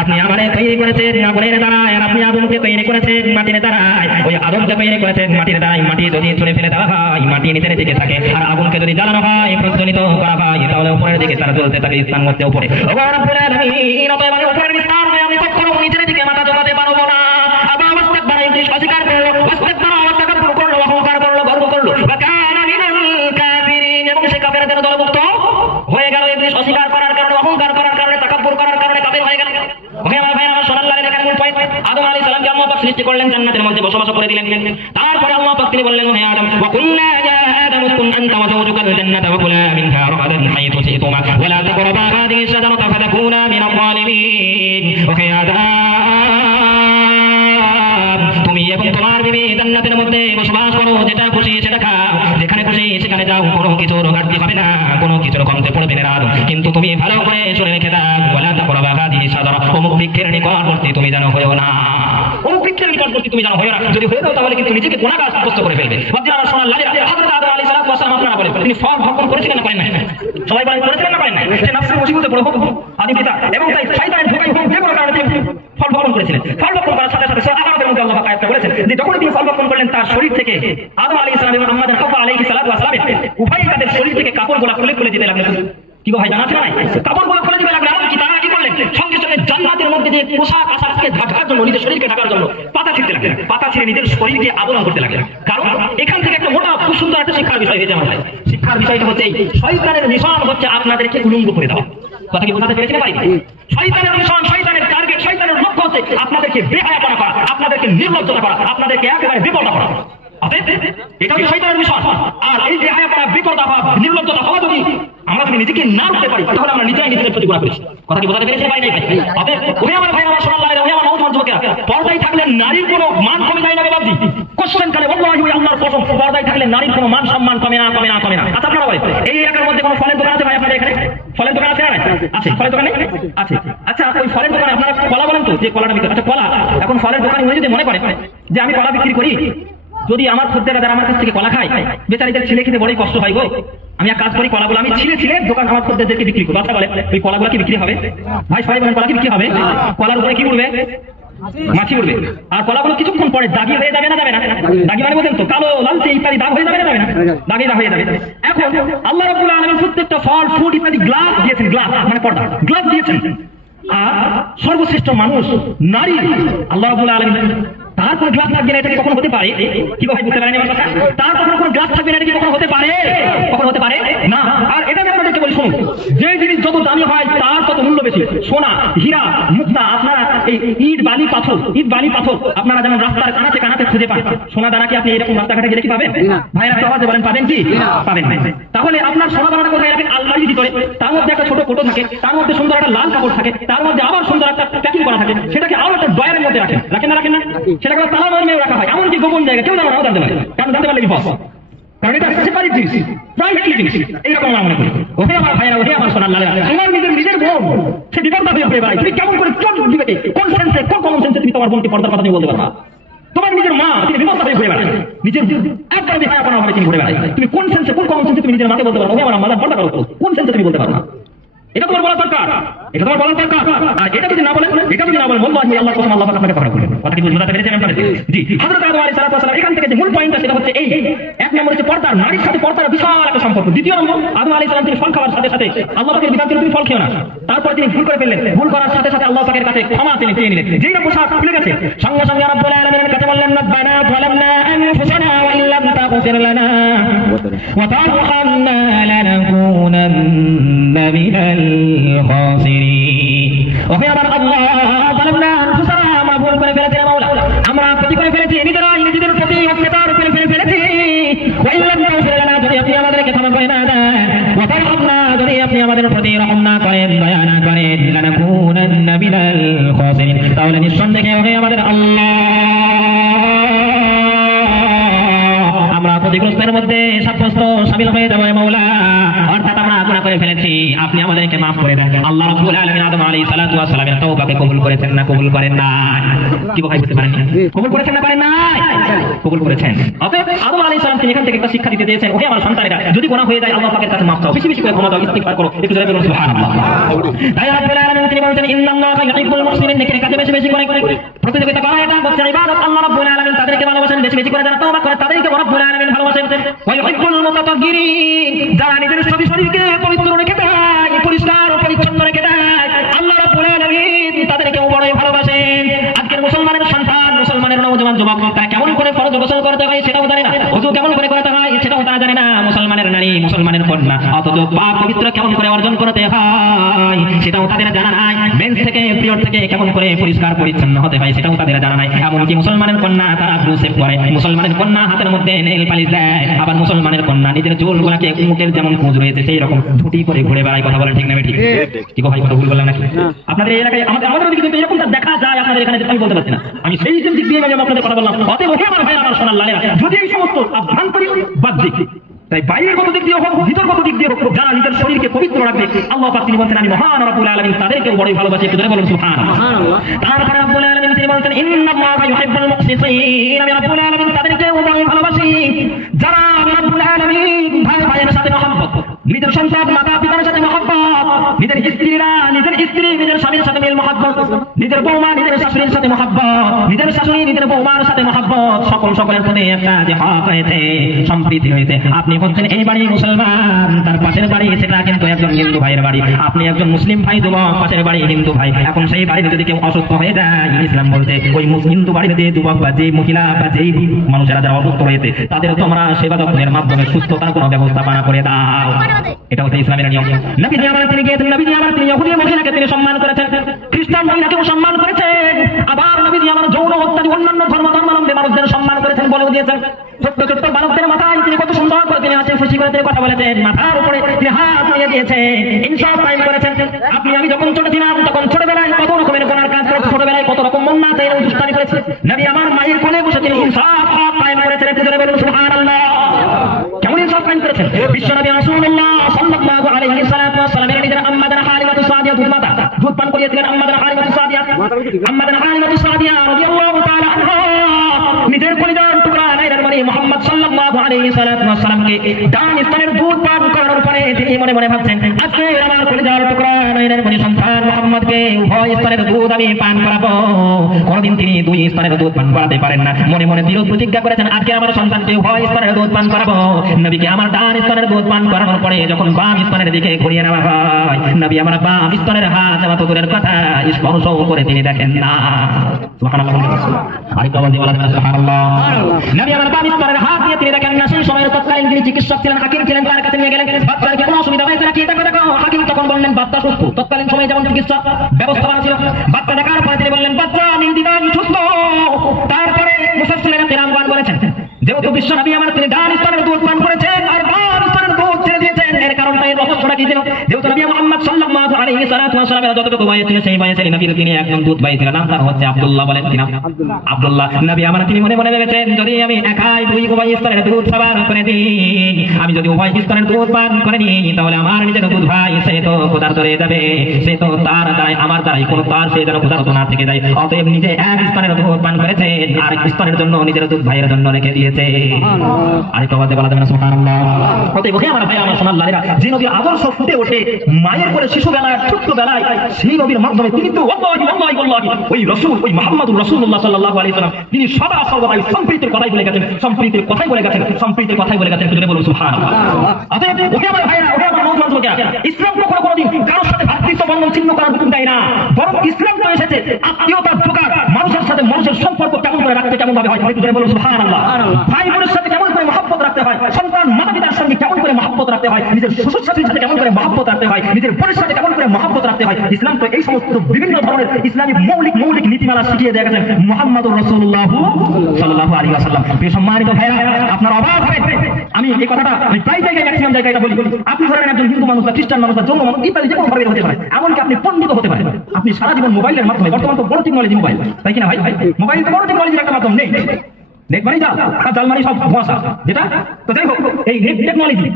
আপনি আমারে তৈরি করেছেন আগুনের দ্বারায়, আর আপনি আদমকে তৈরি করেছেন মাটির দ্বারায়। ওই আদমকে তৈরি করেছেন মাটির দ্বারায়, মাটি যদি ছুঁড়ে ফেলে দেওয়া হয় মাটি নিচের দিকে থাকে, আর আগুনকে যদি জ্বালানো হয় প্রজ্বলিত করা হয় তাহলে উপরের দিকে তারা জ্বলতে থাকে, স্থান হচ্ছে উপরে। ওগো রব্বুল আলামিন, অতএব আমি উপরের স্থান হয়ে আমি কখনো নিচের দিকে মাথা ঝোঁকাতে পারবো না। আবার ওয়াস্তাকবারা, ইবলিস অস্বীকার করলো, ওয়াস্তাকবারা ওয়াস্তাকবার করলো, অহংকার করলো, গর্ব করলো, ওয়া কানা মিনাল কাফিরিন, এবং সে কাফেরদের দলভুক্ত হয়ে গেল। ইবলিস অস্বীকার করার কারণে, অহংকার করার কারণে, তাকাব্বুর করার কারণে কাফের হয়ে গেল। ওহে আমার ভাই, আমার সোনার লালের এখানে মূল পয়েন্ট, আদম আলাইহিস সালামকে আল্লাহ পাক সৃষ্টি করলেন, জান্নাতের মধ্যে বসবাস করে দিলেন। তারপরে আল্লাহ পাক তিনি বললেন, হে আদম, ওয়া কুল্লা ইয়া আদম উসকুন আনতা ওয়া যাওজুকাল জান্নাতা ওয়া কুলা মিনহা রাগাদান হাইথু শি'তুমা ওয়া লা তাকরাবা হাযিহি শাজারাতা ফাতাকুনা মিনাল যালিমিন। ওহে আদম, তুমি এবং তোমার বিবি জান্নাতের মধ্যে বসবাস করো, যেটা খুশি সেটা খাও, যেখানে খুশি সেখানে যাও, কোনো কিছুর ঘাটতি হবে না, কোনো কিছুর কমতে পড়বে না। কিন্তু তুমি ভালো করে শুনে রেখে দাও, ওয়া লা তাকরাবা হাযিহি শাজারা, অমুক বৃক্ষের নিকটবর্তী তুমি যেন হয়ো না, অমুক বৃক্ষের নিকটবর্তী তুমি যেন হয়ো না। যদি হয়ে দাও তাহলে কিন্তু নিজেকে গুনাহগার সাব্যস্ত করে ফেলবে। ভাবছি আমার সোনার লালেরা, হযরত আদম আলাইহিস সালাম আপনারা বলেন, তিনি ফল ভক্ষণ করেছিলেন না করেন না? সবাই বলেন করেছিলেন না করেন না? সে নফসের মুসিবতে পড়ে হোক আদি পিতা, এবং তাই শয়তানের ধোঁকায় হোক, যে কোনো কারণে তিনি ফল ভক্ষণ করেছিলেন। ফল ভক্ষণ করার সাথে সাথে সূরা আরাফের মধ্যে আল্লাহ পাক আয়াতটা বলেছেন যে যখন তিনি ফল ভক্ষণ করলেন, তার শরীর থেকে আদম আলাইহিস সালাম এবং আমাদের হাওয়া আলাইহিস সালাম উভয়ই তাদের শরীর থেকে কাপড়গুলো খুলে খুলে দিতে লাগলেন। কি গো ভাই, জানা আছে না? কাপড়গুলো খুলে দিতে লাগলেন। কি তারা কি করলেন? সঙ্গে সঙ্গে জান্নাতের মধ্যে যে পোশাক আশাককে ঢাকার জন্য, নিজের শরীরকে ঢাকার জন্য পাতা ছিঁড়তে লাগলেন, পাতা ছিঁড়ে নিজের শরীরকে আবরণ করতে লাগলেন। কারণ এখান থেকে একটা মোটা খুব সুন্দর একটা শিক্ষার বিষয় হয়েছে আমার ভাই। শিক্ষার বিষয়টা হচ্ছে এই, শয়তানের মিশন হচ্ছে আপনাদেরকে উলঙ্গ করে দেওয়া। কথা কি বোঝাতে পেরেছি না ভাই? শয়তানের মিশন, শয়তানের টার্গেট, শয়তানের লক্ষ্য হচ্ছে আপনাদেরকে বেহায়াপনা করা, আপনাদেরকে নির্লজ্জতা করা, আপনাদেরকে একেবারে বিপদা করা। এটা হচ্ছে শয়তানের মিশন। আর এই বেহায়াপনা, বিপদা হওয়া, নির্লজ্জতা হওয়া যদি আমরা যদি নিজেকে না রুখতে পারি, তাহলে আমরা নিজেরাই নিজেদের প্রতি গুনাহ করেছি। কথা কি বোঝাতে পেরেছি ভাই? নাই ভাই। ওহে আমার ভাই, আমার সোনার লালেরা, ওহে আমার নওজোয়ান যুবকেরা, পর্দায় থাকলে নারীর কোনো মান কমে যায় না বাবাজি। কোশ্চেন কালে ওয়াল্লাহি ওয়া আল্লাহর কসম, পর্দায় থাকলে নারীর কোনো মান সম্মান কমে না, কমে না, কমে না। আচ্ছা আপনারা বলেন, এই এলাকার মধ্যে কোনো ফলের দোকান আছে ভাই আপনাদের এখানে? ফলের দোকান আছে না? আছে। ফলের দোকানে আছে। আচ্ছা, ওই ফলের দোকানে আপনারা কলা বলেন তো, যে কলাটা বিক্রি, আচ্ছা কলা, এখন ফলের দোকানে উনি যদি মনে করেন যে আমি কলা বিক্রি করি, যদি আমার খদ্দেররা যারা আমার কাছ থেকে কলা খায়, বেচারিদের ছেলে খেতে বড়ই কষ্ট হয় গো, আমি এক কাজ করি, কলাগুলো আমি ছিলে ছিলে দোকান আমার খদ্দেরদেরকে বিক্রি করবো। আচ্ছা বলে, ওই কলাগুলো কি বিক্রি হবে ভাই? সবাই বলেন, কলা কি বিক্রি হবে? কলার উপরে কি উঠবে? মাছি উঠবে। আর কলাগুলো কিছুক্ষণ পরে দাগি হয়ে যাবে না, যাবে না? দাগি মানে বলেন তো, কালো, লালচে ইত্যাদি দাগ হয়ে যাবে না, যাবে না? দাগি দাগ হয়ে যাবে। এখন আল্লাহ রাব্বুল আলামিন প্রত্যেকটা ফল, ফ্রুট ইত্যাদি গ্লাস দিয়েছেন, গ্লাস মানে পর্দা, গ্লাস দিয়েছেন। আর সর্বশ্রেষ্ঠ মানুষ নারী, আল্লাহ রাব্বুল আলামিন তার কোনো গ্লাস থাকবে না, এটা কি কখনো হতে পারে? কি ভাই বুঝতে পারেন আমার কথা? তার কখনো কোনো গ্লাস থাকবে না, এটা কি কখনো হতে পারে? কখনো হতে পারে না। আর এটা আমি আপনাদেরকে বলি, শুনুন, যে জিনিস যত দামি হয় তার তত মূল্য বেশি। সোনা, হীরা, মুক্তা, আপনারা এই ইট বালি পাথর, ইট বালি পাথর আপনারা যেমন রাস্তার কানাতে কানাতে খুঁজে পান, সোনা দানা কি আপনি এরকম রাস্তাঘাটে গেলে কি পাবেন? ভাইরা তো আওয়াজে বলেন, পাবেন কি? পাবেন না। তাহলে আপনার সোনা দানাটা কোথায় রাখেন? আলমারির ভিতরে, তার মধ্যে একটা ছোট কোটো থাকে, তার মধ্যে সুন্দর একটা লাল কাপড় থাকে, তার মধ্যে আবার সুন্দর একটা প্যাকিং করা থাকে, সেটাকে আরো একটা ডয়ারের মধ্যে রাখেন, রাখেন না? রাখেন না? সেটাকে তালা মারিয়ে রাখা হয়, এমনকি গোপন জায়গা, কেউ জানে না, জানতে পারে। কারণ জানতে পারলে বিপদ, কারণ এটা সেপারেট জিনিস, প্রাইভেটলি জিনিস। এইরকম আমরা মনে করি। ওহে আমার ভাইরা, ওহে আমার সোনার লালেরা, তোমার নিজের বোন সে বিপদটা হয়ে ভাই, তুমি কেমন করে, কোন দিকে, কোন সেন্সে, কোন কমন সেন্সে তুমি তোমার বোনকে পর্দার কথা তুমি বলতে পারবা? তোমার নিজের মা, তুমি বিপদটা হয়ে ঘুরে বেড়ায়, নিজের একবার বেহায়াপনা ভাবে তুমি ঘুরে বেড়ায়, তুমি কোন সেন্সে, কোন কমন সেন্সে তুমি নিজের মাকে বলতে পারো ওহে আমার মাদার পর্দা করো? কোন সেন্সে তুমি বলতে পারো না? এটা তোমার বলা দরকার, এটা তোমার বলা দরকার। আর এটা যদি না বলেন, এটা যদি না বলেন, বলবো আমি আল্লাহর কসম, আল্লাহ পাক আপনাকে পাকড়াও করবেন। কথা কি বুঝতে পেরেছেন আপনারা? জি। হযরত আদম আলাইহিস সালাম, এখান থেকে যে মূল পয়েন্টটা সেটা হচ্ছে এই, এক নম্বর হচ্ছে পর্দার, নারীর সাথে পর্দার বিশাল একটা সম্পর্ক। দ্বিতীয় নম্বর, আদম আলাইহিস সালাম তিনি ফল খাওয়ার সাথে সাথে আল্লাহ পাকের বিধান ছিল তুমি ফল খেও না। তারপর তিনি ভুল করে ফেললেন, ভুল করার সাথে সাথে আল্লাহ পাকের কাছে ক্ষমা তিনি চেয়ে নিলেন। যেই না পোশাক খুলে গেছে, সঙ্গে সঙ্গে রব্বুল আলামিনের কাছে বললেন, রব্বানা যালামনা আনফুসানা ওয়া ইল্লাম তাগফির লানা ওয়া তারহামনা লানাকুনান্না মিনাল খাসিরিন। ওহে আমার আল্লাহ, যালামনা আনফুসানা, আমরা ভুল করে ফেলেছি রে মাওলা, আমরা ক্ষতি করে ফেলেছি, নিজেদের প্রতি অত্যাচার করে ফেলেছি। ওয়া ইল্লাম তাগফির লানা, যদি আপনি আমাদেরকে ক্ষমা করে না দেন, ওয়া তারহামনা, যদি আপনি আমাদের প্রতি রহম না করেন, দয়া না করেন, লানাকুনান্না মিনাল খাসিরিন, তাহলে নিঃসন্দেহে ওহে আমাদের আল্লাহ আমরা ক্ষতিগ্রস্তের মধ্যে সাব্যস্ত শামিল হয়ে যাবো মাওলা। অর্থাৎ আমরা গুনাহ করে করে ফেলেছি, আপনি আমাদেরকে মাফ করে দেন। আল্লাহ রাব্বুল আলামিন আদম আলাইহিস সালাতু ওয়াস সালামের তওবাকে কবুল করেছেন না কবুল করেন না? কি ভাই বলতে পারেন? কবুল করেছেন না করেন না? কবুল করেছেন। অতএব আদম আলাইহিস সালাম তিনি এখান থেকে একটা শিক্ষা দিতে দিয়েছেন, ওহে আমার সন্তানেরা, যদি গুনাহ হয়ে যায় আল্লাহ পাকের কাছে মাফ চাও, বেশি বেশি করে ক্ষমা দাও, ইস্তিগফার করো। একটু জোরে বলুন সুবহানাল্লাহ। তাই রাব্বুল আলামিন তিনি বলেন ইন্নাল্লাহা ইউহিব্বুল মুহসিনিন, নেকির কাজে বেশি বেশি করে প্রতিযোগিতা করা, এটা হচ্ছে ইবাদত। আল্লাহ রাব্বুল আলামিন তাদেরকে ভালোবাসেন, বেশি বেশি করে যারা তওবা করে তাদেরকে রাব্বুল আলামিন ভালোবাসেন। ওয়া ইউহিব্বুল মুতাতাহহিরিন, যারা নিজের শরীরকে পবিত্র রেখে দেয়, পরিষ্কার ও পরিচ্ছন্ন রেখে দেয়, আল্লাহ রাব্বুল আলামিন তাদেরকে বড়ই ভালোবাসেন। আজকের মুসলমানের সন্তান, মুসলমানের নওজোয়ান যুবক, তারা কেমন করে ফরজ গোসল করতে হয় সেটাও জানে না, ওযু কেমন করে করতে হয় সেটাও তারা জানে না। মুসলমানের নারী, মুসলমানের কন্যা, অথচ পাক পবিত্র কেমন করে অর্জন করতে হয় সেটাও তাদের জানা নাই। মেন্স থেকে পিরিয়ড থেকে কেমন করে পরিষ্কার পরিচ্ছন্ন হতে হয় সেটাও তাদের জানা নাই। এমনকি মুসলমানের কন্যা তারা ব্লু সেভ করে, মুসলমানের কন্যা হাতের মধ্যে নেল পালিশ দেয়, আবার মুসলমানের কন্যা নিজের চুলগুলোকে উটের যেমন কুঁজ রয়েছে সেই রকম ধুতি করে ঘুরে বেড়ায়। কথা বলেন ঠিক না ঠিক? কি ভাই কথা ভুল বললাম নাকি? আপনাদের এই এলাকায় আমাদের দিকে কিন্তু এরকমটা দেখা যায়, আপনাদের এখানে আমি বলতে পারছি না। আমি সেই দিক দিয়ে আপনাদের কথা বললাম। অতএব ওহে আমার ভাই, আমার সোনার লালেরা, যদি এই সমস্ত আভ্যন্তরীণ বাহ্যিক, তাই বাইরের কত দিক দিয়ে হোক, ভিতরগত দিক দিয়ে হোক, যারা নিজের শরীরকে পবিত্র রাখবে আল্লাহ পাক তিনি বলছেন আমি মহান রাব্বুল আলামিন তাদেরকেও বড়ই ভালোবাসি। একটু জোরে বলুন সুবহানাল্লাহ। তারপরে রাব্বুল আলামিন তিনি বলছেন ইন্নাল্লাহা ইউহিব্বুল মুকসিতিন, আমি রাব্বুল আলামিন তাদেরকেও বড়ই ভালোবাসি যারা রাব্বুল আলামিন ভাই ভাইয়ের সাথে মহব্বত, নিজের সন্তান মাতা পিতার সাথে মহব্বত, নিজের স্ত্রীরা নিজের স্ত্রী নিজের স্বামীর সাথে মিল মহব্বত, নিজের বৌমা নিজের শাশুড়ির সাথে মহব্বত, নিজের শাশুড়ি নিজের বৌমার সাথে মহব্বত, সকলের প্রতি একটা যে হক হয়েছে, সম্প্রীতি হয়েছে। আপনি বলছেন এই বাড়ি মুসলমান, তার পাশের বাড়ি সেটা কিন্তু একজন হিন্দু ভাইয়ের বাড়ি। আপনি একজন মুসলিম ভাই যুবক, পাশের বাড়ি হিন্দু ভাই, এখন সেই বাড়িতে যদি কেউ অসুস্থ হয়ে যায়, ইসলাম বলছে ওই হিন্দু বাড়িতে যে যুবক বা যে মহিলা বা যেই মানুষেরা যারা অসুস্থ হয়েছে তাদের তোমরা সেবা যত্নের মাধ্যমে সুস্থতার কোনো ব্যবস্থাপনা করে দাও। এটা হচ্ছে ইসলামের নিয়ম। নবীজি আমার তিনি গিয়েছেন, নবীজি আমার তিনি ইহুদি মহিলাকে তিনি সম্মান করেছেন, খ্রিস্টান মহিলাকেও সম্মান করেছেন, আবার নবীজি আমার যৌন হত্যাদি অন্যান্য ধর্মাবলম্বী মানুষদের সম্মান করেছেন, বলেও দিয়েছেন। ছোট্ট ছোট্ট বালকদের মাথায় তিনি কত সুন্দর করে তিনি হাসি খুশি করে তিনি কথা বলেছেন, মাথার উপরে তিনি হাত নিয়ে দিয়েছেন, ইনসাফ কায়েম করেছেন। আপনি আমি যখন ছোট ছিলাম তখন ছোটবেলায় কত রকমের গুনার কাজ করেছি, ছোটবেলায় কত রকম মন্না চাইলে দুষ্টামি করেছি, নবী আমার মায়ের কোলে বসে তিনি ইনসাফ কায়েম করেছেন। একটু জোরে বলুন সুবহানাল্লাহ। কেমন ইনসাফ কায়েম করেছেন? বিশ্বনবী রাসূলুল্লাহ সাল্লাল্লাহু আলাইহি সাল্লাতু ওয়াস সালামের নিজের আম্মা জানা হালিমাতুস সাদিয়া দুধ মাতা দুধ পান করিয়েছিলেন। আম্মা জানা হালিমাতুস সাদিয়া রাদিয়াল্লাহু তাআলা আনহা নিজের কলিজার টুকরা নাইরার মানে মুহাম্মদ সাল্লাল্লাহু আলাইহি সাল্লাতু ওয়াস সালামকে ডান স্তনের দুধ পান করানোর পরে তিনি মনে মনে ভাবছেন আজকে আমার কলিজার টুকরা নাইরার মানে সন্তান মুহাম্মদকে উভয় স্তনের দুধ আমি পান করাবো। কোনদিন তিনি দুই স্তনের দুধ পান করাতে পারেন না, মনে মনে দৃঢ় প্রতিজ্ঞা করেছেন আজকে আমার সন্তানকে উভয় স্তনের দুধ পান করাবো। নবীকে আমার ডান স্তনের দুধ পান করানোর পরে যখন বাম স্তনের দিকে ঘুরিয়ে নেওয়া হয়, নবী আমার বাম স্তনের হাত আমার তো দূরের কথা স্পর্শ করে তিনি দেখেন না। সুবহানাল্লাহ। আরেকটা আওয়াজ দিয়ে বলা যাবে সুবহানাল্লাহ। নবী আমার বাম স্তনের হাত দিয়ে তিনি দেখেন না। সেই সময়ের তৎকালীন যিনি চিকিৎসক ছিলেন, হাকিম ছিলেন, তার কাছে নিয়ে গেলেন, বাচ্চার কি কোনো অসুবিধা হয়েছে নাকি দেখো দেখো। হাকিম তখন বললেন বাচ্চা সুস্থ। তৎকালীন সময়ে যেমন চিকিৎসা ব্যবস্থাপনা ছিল, বাচ্চা দেখার পরে তিনি বললেন বাচ্চা নির্দিবান সুস্থ। তারপরে মুফাসসিরিন কিরামগণ বলেছেন যেহেতু বিশ্ব নবী আমার তিনি ডান স্তনের দুধ পান করেছেন আর বাম স্তনের দুধ ছেড়ে দিয়েছেন, এর কারণটা এর রহস্যটা কি ছিল? যেহেতু নবী মুহাম্মদ সাল্লাল্লাহু আলাইহি সাল্লাতু ওয়াস সালামের যতটুকু বয়স ছিল সেই বয়সে নবীর তিনি একজন দুধ ভাই ছিলেন, নাম তার হচ্ছে আব্দুল্লাহ। বলেন কি নাম? আব্দুল্লাহ। নবী আমার তিনি মনে মনে ভেবেছেন যদি আমি একাই দুই উভয় স্তনের দুধ পান করে দিই, আমি যদি উভয় স্তনের দুধ পান করে নিই তাহলে আমার নিজের দুধ ভাই সে তো ক্ষুধার্ত হয়ে যাবে, সে তো তার দ্বারাই আমার দ্বারাই কোনো তার সে যেন ক্ষুধার্ত না থেকে যায়। অতএব নিজে এক স্তনের দুধ পান করেছে আর এক স্তনের জন্য নিজের দুধ ভাইয়ের জন্য রেখে দিয়েছে। আরেকটা কথা বলা যাবে না সুবহানাল্লাহ। অতএব ওহে আমার ভাই আমার সোনার লালেরা, যে নবীর আদর্শ ফুটে ওঠে মায়ের কোলে শিশু বেলায় ছোট্ট বেলায়, সেই নবীর মাধ্যমে তিনি তো ওই রাসূল ওই মুহাম্মদুর রাসূলুল্লাহ সাল্লাল্লাহু আলাইহি ওয়াসাল্লাম তিনি সদা সর্বদাই সম্প্রীতির কথাই বলে গেছেন, সম্প্রীতির কথাই বলে গেছেন, সম্প্রীতির কথাই বলে গেছেন। তুমি বলুন সুবহানাল্লাহ। অতএব ওহে আমার ভাইরা, ওহে আমার নওজোয়ান যুবকেরা, ইসলাম কোনোদিন কারোর সাথে ভ্রাতৃত্ব বন্ধন ছিন্ন করার হুকুম দেয় না, বরং ইসলাম তো এসেছে আত্মীয়তার জোগাড়, মানুষের সাথে মানুষের সম্পর্ক কেমন করে রাখতে কেমন ভাবে হয়। তুমি বলুন সুবহানাল্লাহ। ভাই বোনের সাথে কেমন করে মহব্বত রাখতে হয়, সন্তান মাতা পিতার সঙ্গে কেমন করে মহব্বত রাখতে হয়, নিজের শ্বশুর শাশুড়ির সাথে কেমন করে মহব্বত রাখতে হয়, নিজের বোনের সাথে কেমন করে মহব্বত রাখতে হয়। ইসলাম তো এই সমস্ত বিভিন্ন ধরনের ইসলামী মৌলিক নীতিমালা শিখিয়ে দিয়ে গেছেন মুহাম্মদুর রাসূলুল্লাহ সাল্লাল্লাহু আলাইহি ওয়াসাল্লাম। প্রিয় সম্মানিত ভাইরা, আপনার অবাক হবে, আমি এই কথাটা আমি প্রায় জায়গায় ম্যাক্সিমাম জায়গায় এটা বলি। আপনি ধরেন একজন হিন্দু মানুষ বা খ্রিস্টান মানুষ বা জৈন মানুষ ইত্যাদি যে কোনো ধরনের হতে পারে, এমনকি আপনি পণ্ডিত হতে পারেন। আপনি সারা জীবন মোবাইলের মাধ্যমে, বর্তমান তো বড় টেকনোলজি মোবাইল, তাই কিনা ভাই? মোবাইল তো বড় টেকনোলজির একটা মাধ্যম। নেই নেট মানে জাল, জাল মানে সব ভুয়া, যেটা তো যাই হোক এই নেট টেকনোলজি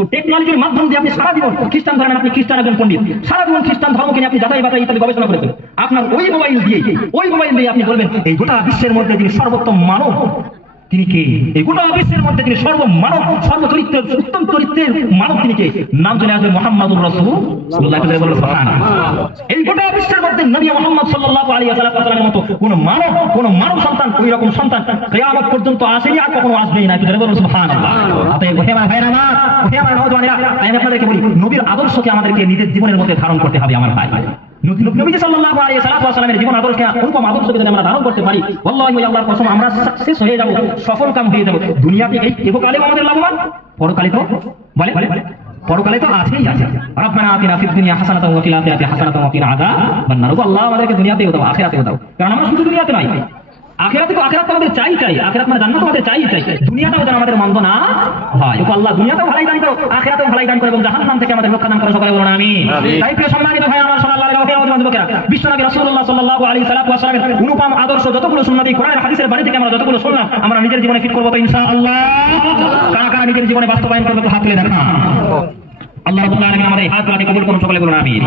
তো টেকনোলজির মাধ্যম দিয়ে আপনি সারা জীবন খ্রিস্টান ধরেন, আপনি খ্রিস্টান একজন পণ্ডিত, সারা জীবন খ্রিস্টান ধর্মকে নিয়ে আপনি যাচাই বাছাই ইত্যাদি গবেষণা করেছেন। আপনার ওই মোবাইল দিয়ে আপনি বলবেন এই গোটা বিশ্বের মধ্যে যিনি সর্বোত্তম মানব তিনি কে, এই গোটা বিশ্বের মধ্যে তিনি সর্বমানব সর্বচরিত্রের উত্তম চরিত্রের মানব তিনি কে, নাম চলে আসবে মুহাম্মাদুর রাসূলুল্লাহ। এই গোটা বিশ্বের মধ্যে নবী মুহাম্মদ সাল্লাল্লাহু আলাইহি ওয়াসাল্লামের মতো কোন মানব সন্তান, ওই রকম সন্তান কিয়ামত পর্যন্ত আসেনি, আর কখনো আসবেই না। একটু বলুন সুবহানাল্লাহ। অতএব ওহে আমার ভাইরা না, ওহে আমার নওজওয়ানেরা, আমি আপনাদেরকে বলি নবীর আদর্শকে আমাদেরকে নিজের জীবনের মধ্যে ধারণ করতে হবে। আমার ভাই, নবী সাল্লাল্লাহু আলাইহি ওয়াসাল্লামের জীবন আদর্শকে অনুপম আদর্শকে যদি আমরা ধারণ করতে পারি, আল্লাহু আল্লাহর কসম আমরা সাকসেস হয়ে যাব, সফল কাম হয়ে যাব। দুনিয়াতে এই ইহকালেও আমাদের লাভবান, পরকালে তো বলে পরকালে তো আছেই আছে। রাব্বানা আতিনা ফিদ দুনিয়া হাসানাতাও ওয়া ফিল আখিরাতি হাসানাতাও ওয়া কিনা আযাবান নার। আল্লাহ আমাদেরকে দুনিয়াতেও দাও, আখিরাতেও দাও। কারণ আমরা শুধু দুনিয়াতে নয়, আখিরাতে তো আখিরাত আমাদের চাই, আখিরাত মানে জান্নাত আমাদের চাই। দুনিয়াটাও যেন আমাদের মন্দ না হয়। আল্লাহ দুনিয়াতেও ভালাই দান করো, আখিরাতেও ভালাই দান করো এবং জাহান্নাম থেকে আমাদের রক্ষা দান করো। সকলে বলুন আমিন। তাই প্রিয় সম্মানিত ভাই আমার, সাল্লাল্লাহু আলাইহি ওয়া সাল্লাম বিশ্বনবী রাসূলুল্লাহ সাল্লাল্লাহু আলাইহি ওয়াসাল্লামের অনুপম আদর্শ যতগুলো সুন্নতি কোরআনের হাদিসের বাণী থেকে আমরা যতগুলো শুনলাম, আমরা নিজের জীবনে ফিট করব তো ইনশাআল্লাহ। কারা নিজের জীবনে বাস্তবায়ন করবে তো হাত তুলে দেখান। আল্লাহ রাব্বুল আলামিন আমাদের এই হাতগুলোকে কবুল করুন। সকলে বলুন আমিন।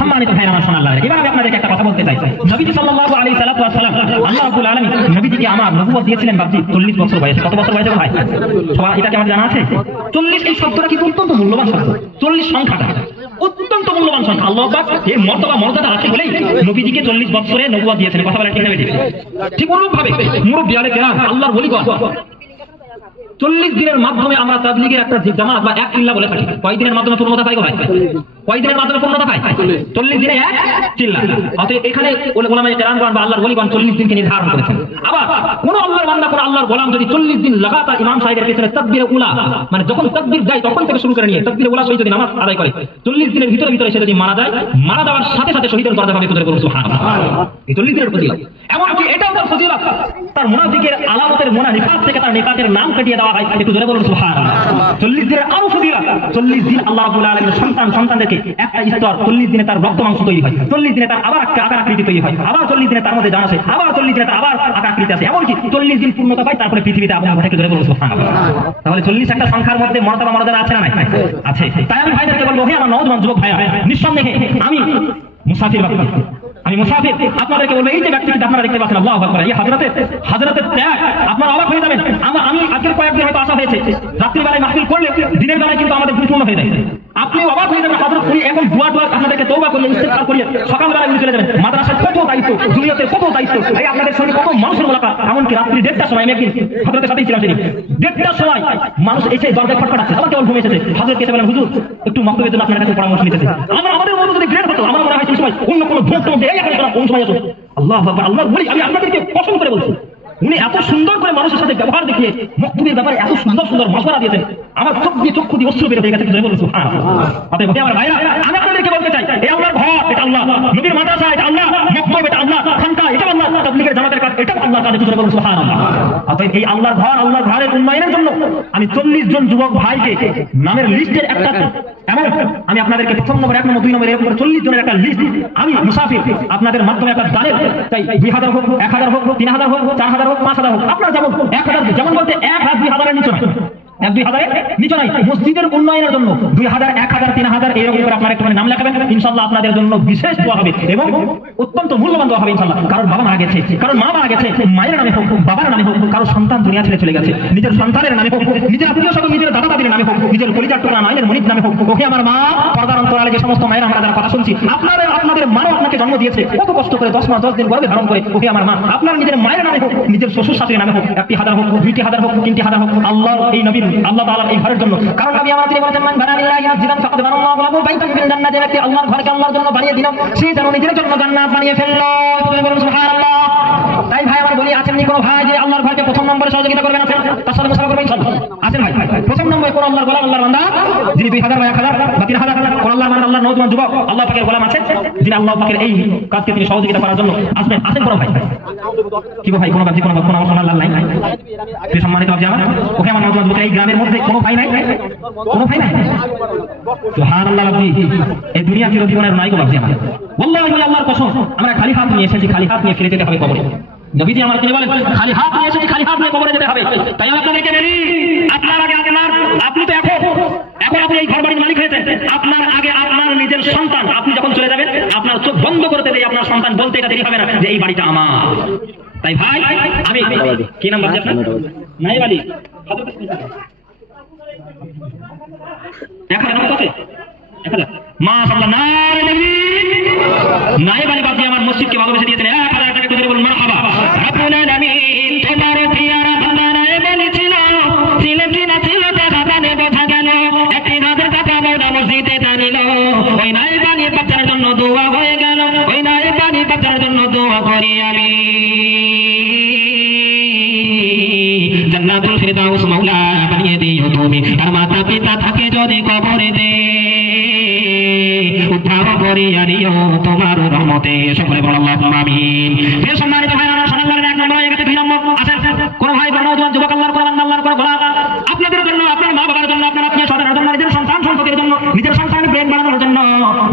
সম্মানিত ভাই আমার, সোনার আল্লাহ, এবার আমি আপনাদেরকে একটা কথা বলতে চাই। নবীজি সাল্লাল্লাহু আলাইহি ওয়াসাল্লাম, আল্লাহ রাব্বুল আলামিন নবীজিকে আমার নবুয়ত দিয়েছিলেন বাপজি 40 বছর বয়সে। কত বছর বয়সে ভাই? সবাই এটা কি আমাদের জানা আছে? 40। এই শব্দটা কি অত্যন্ত মূল্যবান শব্দ। 40 সংখ্যাটা অত্যন্ত মূল্যবান সংখ্যা। আল্লাহ পাক এর মর্যাদা আছে বলেই নবীজিকে 40 বছরে নবুয়ত দিয়েছেন। কথা বলা ঠিক না? ঠিক অনুরূপভাবে মুরব্বী আলে কেরাম, আল্লাহর ওলিগণ 40 দিনের মাধ্যমে আমরা তাবলীগের একটা জামাত বা এক চিল্লা বলে থাকি। কয় দিনের মাধ্যমে পূর্ণতা পাই গো ভাই? কয় দিনের মাধ্যমে পূর্ণতা পাই? 40 দিনে এক চিল্লা। অতএব এখানে উলামায়ে কেরামগণ বা আল্লাহর ওলিগণ 40 দিনকে নির্ধারণ করেছেন। আবার কোন আল্লাহর বান্দা, কোন আল্লাহর গোলাম যদি 40 দিন লাগাতার ইমাম সাহেবের পেছনে তাকবীরে উলা, মানে যখন তাকবীর দেয় তখন থেকে শুরু করে নিয়ে তাকবীরে উলা সহিত যদি নামাজ আদায় করে, 40 দিনের ভিতরে সে যদি মারা যায়, মারা যাওয়ার সাথে সাথে শহীদের দরজা পাবে। তোদের বলুন সুবহানাল্লাহ। এই 40 দিনের ফজিলত, এমনকি এটাও তার ফজিলত, তার মুনাফিকের আলামতের নিফাক থেকে তার নিফাকের নাম কাটিয়ে দেওয়া হয়। একটু জোরে বলুন সুবহানাল্লাহ। 40 দিনের আরো ফজিলত। 40 দিন আল্লাহ রাব্বুল আলামিনের সন্তানদেরকে একটা স্তর, 40 দিনে তার রক্ত মাংস তৈরি হয়, 40 দিনে তার আবার একটা আকার আকৃতি তৈরি হয়, আবার 40 দিনে তার মধ্যে জান আসে, আবার 40 দিনে তার আবার আকার আকৃতি আসে, এমনকি 40 দিন পূর্ণতা পায়, তারপরে পৃথিবীতে আবহাওয়া ঘটে। জোরে বলুন সুবহানাল্লাহ। তাহলে 40 একটা সংখ্যার মধ্যে মর্যাদা আছে না নাই? আছে। তাই আমি ভাইদেরকে বলবো, হে আমার নওজওয়ান যুবক ভাইয়া, নিঃসন্দেহে আমি মুসাফির ব্যক্তি, আমি মুসাফির। আপনাদেরকে বলবো, এই যে ব্যক্তিটি আপনারা দেখতে পাচ্ছেন, আল্লাহু আকবার, এই হযরতের ত্যাগ, আপনারা অবাক হয়ে যাবেন। আমি আজকের কয়েকদিন হয়তো আসা হয়েছে, রাত্রিবেলায় মাহফিল করলে দিনের বেলায় কিন্তু আমাদের পূর্ণ হয়ে যায়। আপনি অবাক হয়ে যাবেন, হযরত উনি এখন দোয়া আপনাদেরকে তওবা করিয়ে ইস্তিগফার করিয়ে সকালবেলায় উনি চলে যাবেন। মাদ্রাসার কত দায়িত্ব, দুনিয়াতে কত দায়িত্ব, এই আপনাদের সঙ্গে কত মানুষের মোলাকাত। এমনকি রাত্রি 1:30টার সময়, আমি একদিন হযরতের সাথেই ছিলাম, 1:30টার সময় মানুষ এসে দরজায় খটখটাচ্ছে, আবার কেবল ঘুমিয়ে এসেছে। হযরত এসে বলেন, হুজুর একটু মাহফিলের জন্য আপনার কাছে পরামর্শ নিতেছে। আমাদের মতো যদি গ্রেড হতো, আমার মনে হয় সেই সময় অন্য কোনো ভোট মধ্যে এই এখন কোন সময় আসো। আল্লাহু আকবার, আল্লাহ বলি, আমি আপনাদেরকে কসম করে বলছি, উনি এত সুন্দর করে মানুষের সাথে ব্যবহার দেখিয়ে মক্তবের ব্যাপারে এত সুন্দর সুন্দর মশওয়ারা দিয়েছেন, আমার চক্ষু দিয়ে অশ্রু বের হয়ে গেছে। আমার ভাইরা, আমি আপনাদেরকে বলতে চাই, এই আল্লাহর ঘর এটা আল্লাহ, নবীর মাদ্রাসা এটা আল্লাহ, মক্তব এটা আল্লাহ, খানকা এটা আল্লাহ, তাবলীগের জামাতের কাজ এটা আল্লাহ। তাদের জন্য বলুন সুবহানাল্লাহ। অতএব এই আল্লাহর ঘর, আল্লাহর ঘরের উন্নয়নের জন্য আমি 40 জন যুবক ভাইকে নামের লিস্টের একটা, এমন আমি আপনাদেরকে প্রথম নম্বর, 1 নম্বর, 2 নম্বর, এরকম 40 জনের একটা লিস্ট আমি মুসাফির আপনাদের মাধ্যমে একটা দানের, তাই 2000 হোক, 1000 হোক, 3000 হোক, 4000 হোক, 5000 হোক, আপনারা যেমন 1000, যেমন বলতে 1,000, 2000 এর নিচে নয়, 1-2,000 নিচে নয়, মসজিদের উন্নয়নের জন্য 2000, 1000, 3000 এরকম করে আপনারা একটু নাম লেখাবেন। ইনশাআল্লাহ আপনাদের জন্য বিশেষ দোয়া হবে এবং অত্যন্ত মূল্যবান দোয়া হবে ইনশাআল্লাহ। কারণ বাবা মারা গেছে, কারণ মা মারা গেছে, মায়ের নামে হোক, বাবার নামে হোক, কারো সন্তান দুনিয়া ছেড়ে চলে গেছে, নিজের সন্তানের নামে হোক, নিজের আত্মীয় স্বজন, নিজের দাদা দাদির নামে হোক, নিজের পরিচার টুকরা মায়ের মনির নামে হোক। ওকে আমার মা, পর্দার অন্তরালে যে সমস্ত মায়ের আমরা যারা কথা শুনছি, আপনাদের মাও আপনাকে জন্ম দিয়েছে, কত কষ্ট করে 10 মাস 10 দিন গর্ভে ধারণ করে। ওকে আমার মা, আপনার নিজের মায়ের নামে হোক, নিজের শ্বশুর শাশুড়ির নামে হোক, 1,000 হোক, 2,000 হোক, 3,000 হোক, আল্লাহ এই নবীর, আল্লাহ তাআলার এই ঘরের জন্য। কারণ নবী আমাদের বলেছেন, মান বানা লিল্লাহি মাসজিদান ফাকাদ বানাল্লাহু লাহু বাইতান ফিল জান্নাহ, যে ব্যক্তি আল্লাহর ঘরকে আল্লাহর জন্য বানিয়ে দিল, সে যেন নিজের জন্য জান্নাত বানিয়ে ফেললো। বলুন সুবহানাল্লাহ। তাই ভাই আমার বলি, আছেন নি কোনো ভাই যে আল্লাহর ঘরকে প্রথম নম্বরে সহযোগিতা করবেন? আছেন? তার সাথে মুসাফা করবেন ইনশাআল্লাহ। আছেন ভাই? প্রথম নম্বরে কোন আল্লাহর গোলাম, আল্লাহর বান্দা যিনি 2000 বা 1000 বা 3000, কোন আল্লাহর বান্দা, আল্লাহর নওজওয়ান যুবক, আল্লাহ পাকের গোলাম আছেন যিনি আল্লাহ পাকের এই কাজকে তিনি সহযোগিতা করার জন্য আসবেন? আছেন কোনো ভাই? কি গো ভাই, কোনো বাজি, কোনো আমার সোনার লাল নাই? সম্মানিত বাজি আমার, ওকে আমার নওজওয়ান যুবক, এই গ্রামের মধ্যে কোনো ভাই নাই? কোনো ভাই নাই? সুবহানাল্লাহ। বাজি এই দুনিয়া চিরজীবনের নাই গো বাজি আমার, ওয়াল্লাহি আল্লাহর কসম, আমরা খালি হাত নিয়ে এসেছি, খালি হাত নিয়ে ফিরে যেতে হবে কবরে। নবীজি আমার তিনি বলেন খালি হাত নিয়ে এসেছি, খালি হাত নিয়ে কবরে যেতে হবে। তাই আমি আপনাদেরকে বলি, আপনার আগে আপনি তো এখন আপনি এই ঘর বাড়ির মালিক হয়েছেন, আপনার আগে আপনার নিজের সন্তান, আপনি যখন চলে যাবেন আপনার চোখ বন্ধ করতে দিয়ে আপনার সন্তান বলতে এটা দেরি হবে না যে এই বাড়িটা আমার। তাই ভাই আমি কি নাম বলছি আপনার? নাই বাড়ি এখন আছে মাশাআল্লাহ, নাই বাড়ি বাদ দিয়ে আমার মসজিদকে ভালোবেসে দিয়েছেন। 1000 টাকা করে বলুন মারহাবা। রব্বুল আলামিন তোমার পিয়ারা বান্দারা বলেছিল, ছিল কি না ছিল দেখা জানে বোঝা গেল, একটি রাতের কথা মওলা মসজিদে জানিল, ওই নাই পানি বাচ্চার জন্য দোয়া হয়ে গেল, ওই নাই পানি বাচ্চার জন্য দোয়া করি আমি। জান্নাতুল ফিরদাউস মওলা বানিয়ে দিও তুমি, আর মাতা পিতা থাকে যদি কবরে দে উদ্ধার করিয়া দিও তোমার রহমতে, সকলে বলো আল্লাহুম্মা আমিন। হে সম্মানিত ভাই, আমার সম্মানের 1 নম্বর হয়ে গেছে, 2 নম্বর আছেন কোন ভাই বড় নওজোয়ান যুবক আল্লাহর কোরআন আল্লাহর কোরআন গোলাম, আপনাদের জন্য, আপনার মা বাবার জন্য, আপনার আত্মীয় স্বজনের জন্য, নিজের সন্তান সন্ততির জন্য, নিজের সন্তানের ব্রেন বানানোর জন্য,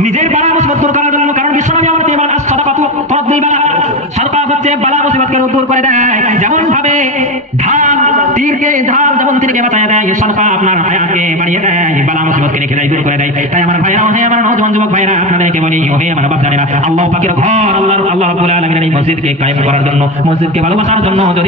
নিজের বালা মুসিবত দূর করার জন্য। কারণ বিশ্বনবী আমাদের এবার সাদাকাতু তরদ্দি বালা, সাদাকা হচ্ছে বালা মুসিবতকে দূর করে দেয়। যেমন ভাবে ধান যেমন তীরকে বাঁচায় দেয়, সাদাকা আপনার হায়াতকে বাড়িয়ে দেয়, বালা মুসিবতকে রেখে দেয়, দূর করে দেয়। তাই আমার ভাইরা, হে আমার নওজোয়ান যুবক ভাইরা, আপনাদেরকে বলি, হে আমার বাপজানেরা, আল্লাহ পাকের ঘর, আল্লাহ রাব্বুল আলামিনের এই মসজিদকে কায়েম করার জন্য, মসজিদকে ভালোবাসার জন্য যদি